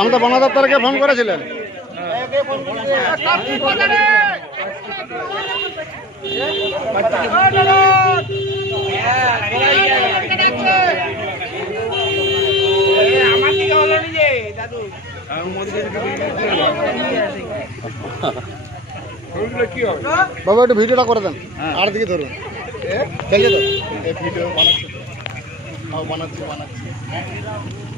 আমাদের বন দপ্তরকে ফোন করেছিলেন। বাবু একটু ভিডিওটা করে দেন। আর দিকে ধরুন। দেখে তো? ভিডিও বানাচ্ছি তো। তাও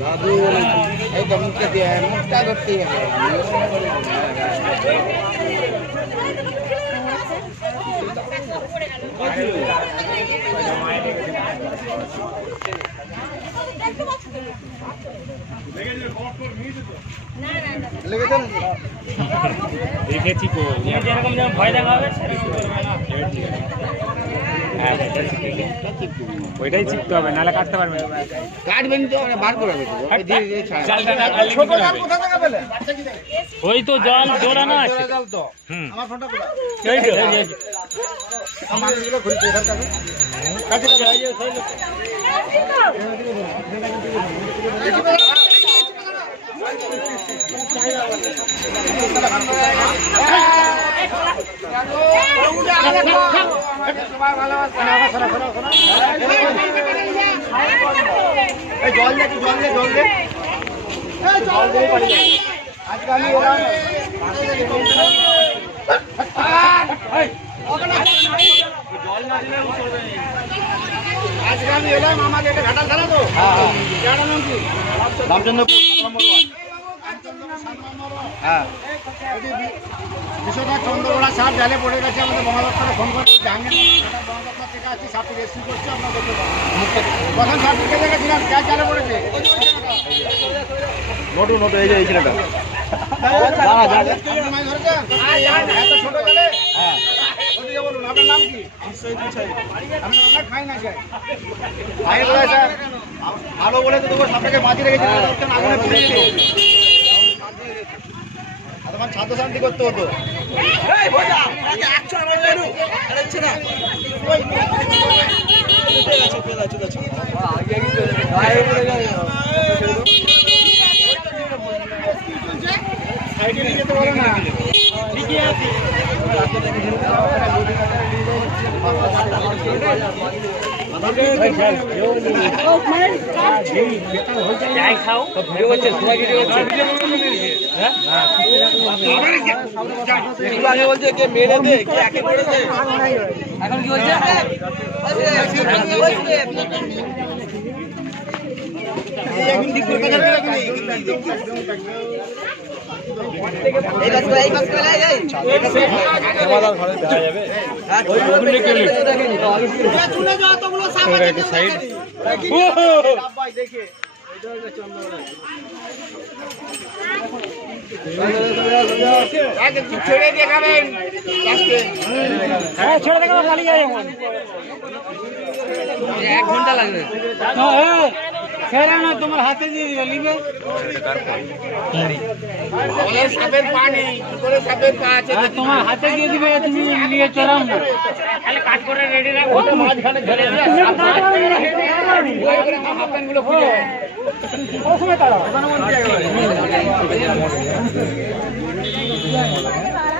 দাদু এই তো মুখে দিয়ে মুখটা ধরতে হবে? দেখেছি তো যেরকম যেমন ভয় দেখাবে সেরকম ওইটাই শিখতে হবে নাহলে কাটতে পারবে না। কাটবেন তো বার করে ওই পেলেন ওই তো জল জোড়ানো আছে। ফোনটা। আমার জল দে একটু জল দে জল দে জল দে পারি আজকে আমি আজকে আমি এলাম আমাকে এটা ঘাটাল থানা তো হ্যাঁ। বিষয়টা চন্দ্রকোনা সাপ জালে পড়ে গেছে আমাদের ফোন করে জাহাঙ্গীর বন দপ্তর থেকে আছে সাপটি রেস্কিউ করছে আমরা দেখতে প্রথম সাপটি কেটে গেছিলাম ক্যাচ জালে পড়েছে? নটু নটু এই যে এই ছেলেটা। এত ছোট হ্যাঁ। বলুন আপনার নাম কি? আমি আমরা খাই না খাই খাই বলে স্যার ভালো বলে তো দেবো সাপটাকে বাঁচিয়ে রেখেছি আগুনে পুড়িয়ে দিল আর তোমার ছাত্র শান্তি করতে হতো নিয়ে যেতে না। ঠিকই আছে আগে বলছে কে মেরে দে কে একে করে দে এখন কি বলছে চলে যাও তোগুলো সাপ সাইড দেখে ছেড়ে দেখাবেন হ্যাঁ ছেড়ে পালিয়ে এক ঘণ্টা লাগবে ছেড়ে না তোমার হাতে দিয়ে দিবে নিবে? বলে সাপের পা নেই করে সাপের পা আছে। তোমার হাতে দিয়ে দিবে তুমি নিয়ে চড়াও না তাহলে করে রেডি রাখো। মাঝখানে ধরে গুলো খুলে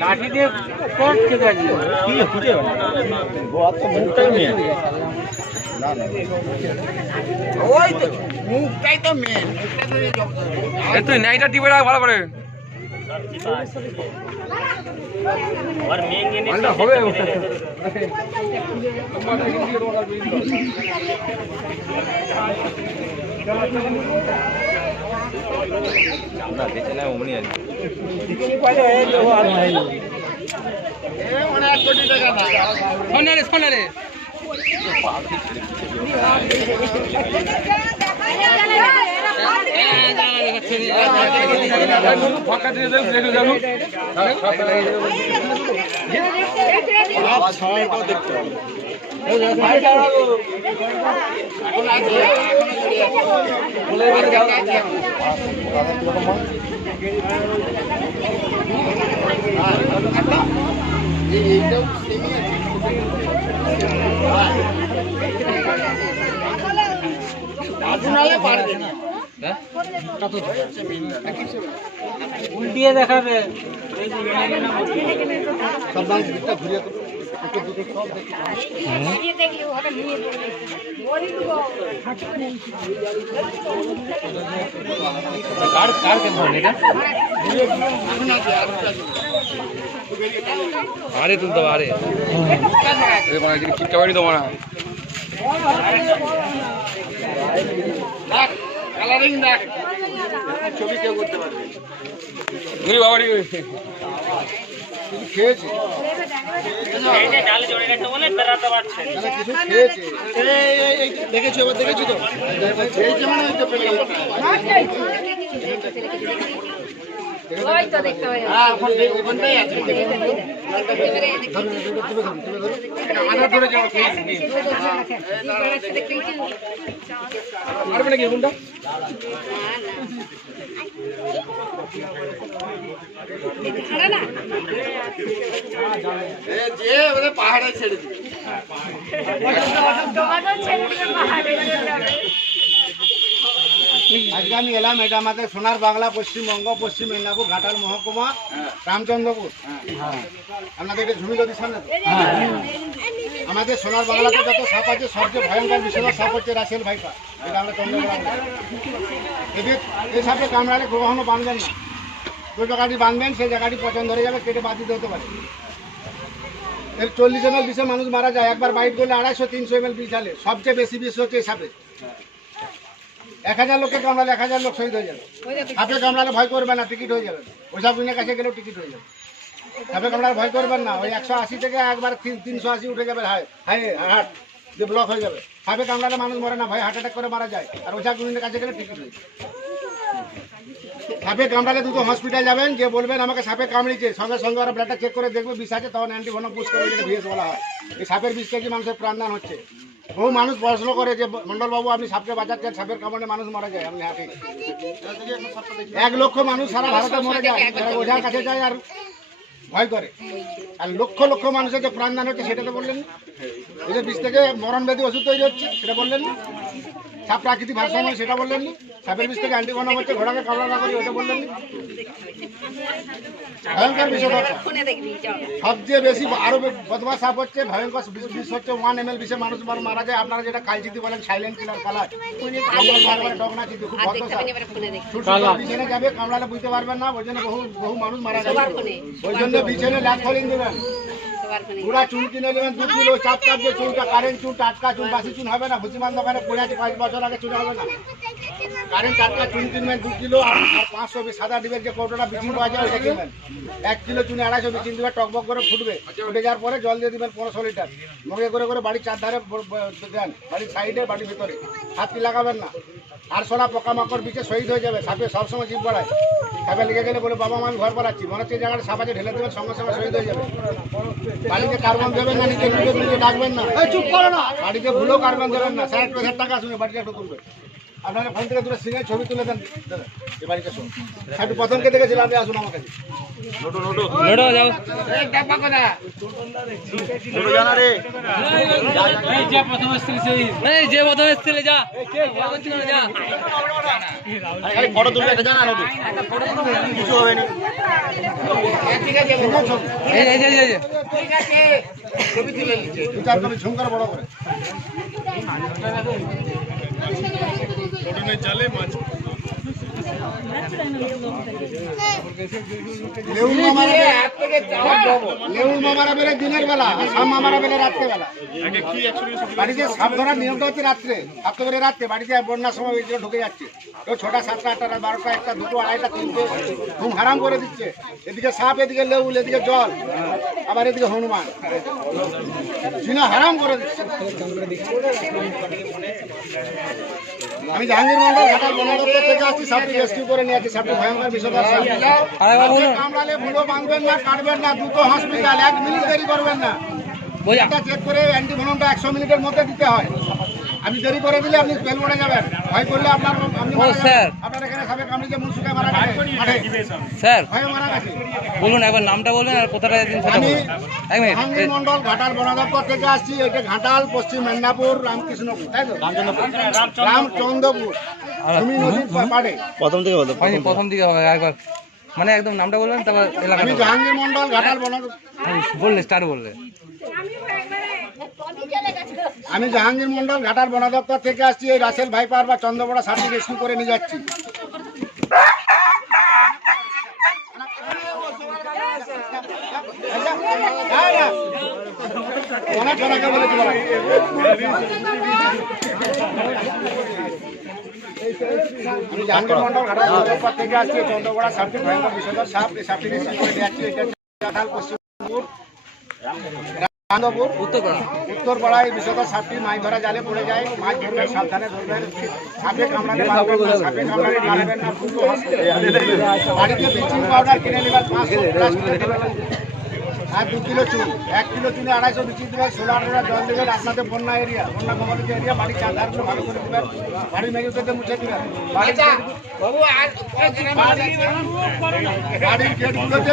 লাঠি দিয়ে কোট খেতে আছে কি খুঁজে মুখটাই নিয়ে ওই তো মুখটাই তো তো জব্দ এ তুই নাইটা টিপে রাখ ভালো করে। মালটা হবে। অনেক কোটি টাকা না সোনারে সোনারে ফাঁকা দিয়ে দেন দেখে যাব দেখাবে। দাম কার কার কে এটা? আরে তুলতে আরে। এ মানে যদি কিটটা বাড়ি তোমার। কালারিং দেখ ছবি কেউ করতে পারবে কিছু খেয়েছে? দেখেছ এবার দেখেছ তো? ওই দেখতে পাই। হ্যাঁ ওখানটাই আছে। পারবে নাকি কোনটা এ যে ওদের পাহাড়ে ছেড়ে দিবে তোমাকেও ছেড়ে দিবে পাহাড়ে যাবে আজকে আমি এলাম এটা আমাদের সোনার বাংলা পশ্চিমবঙ্গ পশ্চিম মেদিনীপুর ঘাটাল মহকুমা রামচন্দ্রপুর। হ্যাঁ। আপনাদের ঝুমি নদীর সামনে আমাদের সোনার বাংলাতে যত সাপ আছে সবচেয়ে ভয়ঙ্কর বিষয় সাপ হচ্ছে রাসেল ভাইপা এটা আমরা চন্দ্রকোনা বলি। এদের এই সাপে কামড়ালে কখনো বাঁধবেন না। যে জায়গাটি বাঁধবেন সেই জায়গাটি পছন্দ ধরে যাবে কেটে বাদ দিতে হতে পারে। এর চল্লিশ এম এল বিষে মানুষ মারা যায়। একবার বাইট করলে আড়াইশো তিনশো এম এল বিষ সবচেয়ে বেশি বিষ হচ্ছে এই সাপে। এক হাজার লোককে কামড়ালে এক হাজার লোক শহীদ হয়ে যাবে। সাপে কামড়ালে ভয় করবেন না, টিকিট হয়ে যাবে। ওইসব দিনের কাছে গেলেও টিকিট হয়ে যাবে। সাপে কামড়ালে ভয় করবেন না, ওই একশো আশি থেকে একবার তিনশো আশি উঠে যাবে হাই হাই হার্ট যে ব্লক হয়ে যাবে। সাপে কামড়ালে মানুষ মরে না, ভয় হার্ট অ্যাটাক করে মারা যায়। আর ওইসব দিনের কাছে গেলে টিকিট হয়ে যাবে। সাপে কামড়ালে দুটো হসপিটাল যাবেন যে বলবেন, আমাকে সাপে কামড়িয়েছে। সঙ্গে সঙ্গে ওরা ব্লাডটা চেক করে দেখবে, বিষ আছে, তখন অ্যান্টিভেনম পুশ করে যেটা ভিএস বলা হয়। এই সাপের বিষ থেকে মানুষের প্রাণদান হচ্ছে? বহু মানুষ প্রশ্ন করে যে মন্ডল বাবু আপনি সাপকে বাঁচাচ্ছেন সাপের কামড়ে মানুষ মারা যায় আপনি হাতে এক লক্ষ মানুষ সারা ভারতে মরে যায় ওঝার কাছে যায় আর ভয় করে। আর লক্ষ লক্ষ মানুষের যে প্রাণদান হচ্ছে সেটা তো বললেন না। এই যে বিষ থেকে মরণ ব্যাধি ওষুধ তৈরি হচ্ছে সেটা বললেন না? সাপ প্রাকৃতিক ভারসাম্য সেটা বললেন না সাপের বিষ থেকে অ্যান্টিভেনম হচ্ছে ঘোড়াকে কামড়া না করি ওটা বললেন না ভয়ঙ্কর চল সবচেয়ে বেশি আরও বদমাস সাপ হচ্ছে ভয়ঙ্কর বিষ- বিষ হচ্ছে ওয়ান এম এল বিষে মানুষ মার- মারা যায়। আপনারা যেটা কালচিতি বলেন সাইলেন্ট কিলার কালার ডগনা চিতি খুব বিছানে যাবে কামড়ালে বুঝতে পারবেন না ওই জন্য বহু বহু মানুষ মারা যাবে ওই জন্য বিছানে ল্যাব ফলিং দেবেন পুরা চুন কিনে নেবেন, দু কিলো চাপ চাপ যে চুনটা কারেন্ট চুন, টাটকা চুন, বাসি চুন হবে না ভুসিমান দোকানে পড়ে আছে পাঁচ বছর আগে চুন হবে না। কারেন্ট টাটকা চুন কিনবেন, দু কিলো, আর পাঁচশো বিশ সাদা ডিবের যে কৌটোটা বিচিন পাওয়া যায়, ওইটা কিনবেন। এক কিলো চুনে আড়াইশো বিচিন দিবে টকবক করে ফুটবে, ফুটে যাওয়ার পরে জল দিয়ে দিবেন পনেরোশো লিটার। মগে করে করে বাড়ির চারধারে দেন, বাড়ির সাইডে, বাড়ির ভিতরে। হাত কি লাগাবেন না। আর পোকামাকড় বিচে শহীদ হয়ে যাবে সাপে সবসময় জীব বাড়ায়। সাপে লেগে গেলে বলে বাবা মা আমি ঘর বাড়াচ্ছি মনে হচ্ছে জায়গাটা সাপ আছে ঢেলে দেবেন সঙ্গে সঙ্গে শহীদ হয়ে যাবে। বাড়িতে কার্বন দেবেন না নিজে ডাকবেন না। চুপ করো না। বাড়িতে ভুলেও কার্বন দেবেন না। ষাট হাজার টাকা শুনে বাড়িতে একটু তুলবে আপনারা ফোন থেকে দুটো সিঙ্গেল ছবি তুলে দেন। দাদা, এই বাড়িতে শুনুন। একটু প্রথমকে দেখেছিলাম আপনি আসুন আমার কাছে। লড়ো যাও। এই ডাব্বা কোথা এই যে প্রথম স্ত্রী সেই। এই যে প্রথম এসেছিলে যা। যা ফটো তুলবে এটা জানা কিছু হবে না। ঠিক আছে সিঙ্গেল ছবি এই এই এই, এই ঠিক আছে ছবি তুলে মামারা দু রাত থেকে বড় লেউল মামারা বেড়ে দিনের বেলা আর সাপ মামারা বেড়ে রাত্রে বেলা বাড়িতে সাপ ধরার নিয়মটা হচ্ছে রাত্রে সাপ করে রাত্রে বাড়িতে বন্যার সময় ঢুকে যাচ্ছে তো ছটা সাতটা আটটা বারোটা একটা দুটো আড়াইটা তিনটে ঘুম হারাম করে দিচ্ছে। এদিকে সাপ এদিকে লেউল এদিকে জল আবার এদিকে হনুমান। চীনা হারাম করে দিচ্ছে। আমি জাহাঙ্গীর মন্ডল ঘাটাল বনদপ্তর থেকে আসছি সাপটি রেস্কিউ করে নিয়ে আসছি। সাপটি ভয়ঙ্কর বিষয়টা কামড়ালে ভুলো বাঁধবেন না কাটবেন না দুটো হসপিটাল এক মিনিট দেরি করবেন না। চেক করে অ্যান্টিভেনমটা একশো মিনিটের মধ্যে দিতে হয়। আপনি দেরি করে দিলে আপনি ফেল পড়ে যাবেন। ভয় করলে আপনার আপনি স্যার। আপনার এখানে সাপে কামড়িয়ে মুনসুকে মারা গেছে স্যার। ভয়ে মারা গেছে। বলুন একবার নামটা বলবেন আর কোথাটা দিন সেটা আমি এক মিনিট। মন্ডল ঘাটাল বনদপ্তর থেকে আসছি। এটা ঘাটাল পশ্চিম মেদিনীপুর রামকৃষ্ণপুর। তাই তো? রামচন্দ্রপুর। তুমি নদীর পাড়ে। হয়নি প্রথম দিকে। হবে একবার। মানে একদম নামটা বলবেন তারপর আমি জাহাঙ্গীর মন্ডল ঘাটাল বনদপ্তর। হুম, বললে স্টার্ট বললে। আমি জাহাঙ্গীর মন্ডল ঘাটার বন দপ্তর থেকে আসছি, এই রাসেল ভাইপার বা চন্দ্রপড়া সাপটি রেস্কিউ করে নিয়ে যাচ্ছি। মন্ডল বন দপ্তর থেকে আসছি চন্দ্রপড়া করে নিয়ে যাচ্ছি আনন্দপুর উত্তরপাড়া। উত্তর পাড়ায় বিষয়টা সাপটি মাছ ধরা জালে পড়ে যায়। মাছ ধরবেন সাবধানে ধরবেন। সাপে কামড়াতে পারবেন না সাপে কামড়াতে পারবেন না দুটো বাড়িতে ব্লিচিং পাউডার কিনে নেবেন পাঁচশো গ্লাস কিনে নেবেন। আর দু কিলো চুন এক কিলো চুনে আড়াইশো বিচিং দেবেন ষোলো আঠারো জল দেবেন আপনাদের বন্যা এরিয়া বন্যা কমালিত এরিয়া বাড়ির চারধারগুলো ভালো করে দেবেন। বাড়ির মেঝেতে মুছে দেবেন। বাড়ির গেটগুলোতে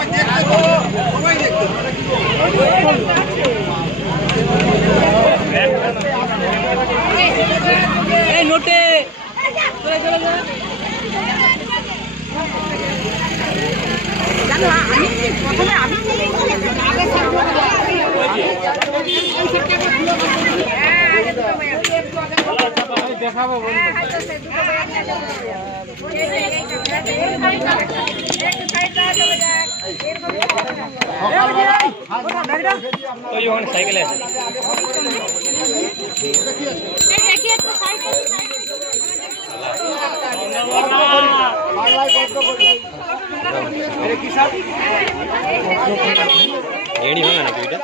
ওখানে সাইকেলে আছে বাংলায় গল্প বলি এটা কি সাপ এড়ি হবে নাকি ওইটা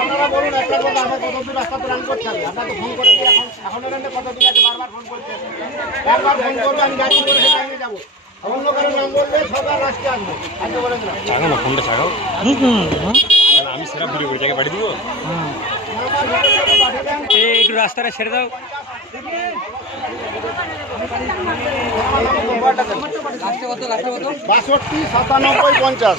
আপনারা বলুন, একটা কথা আমার কত দূর রাস্তা রান করতে হবে? আপনাকে ফোন করে এখন এখন কত দূর আছে? বারবার ফোন করতে একবার ফোন করবে আমি গাড়ি করে সে টাইমে যাব। অন্য কারও নাম বললে সকাল রাস্তে আসব আজকে বলে দিলাম। চাগাও না ফোনটা চাগাও। আমি সেরা ভিডিও করে জায়গায় বাড়ি দিব। একটু রাস্তাটা ছেড়ে দাও। বাষট্টি সাতানব্বই পঞ্চাশ।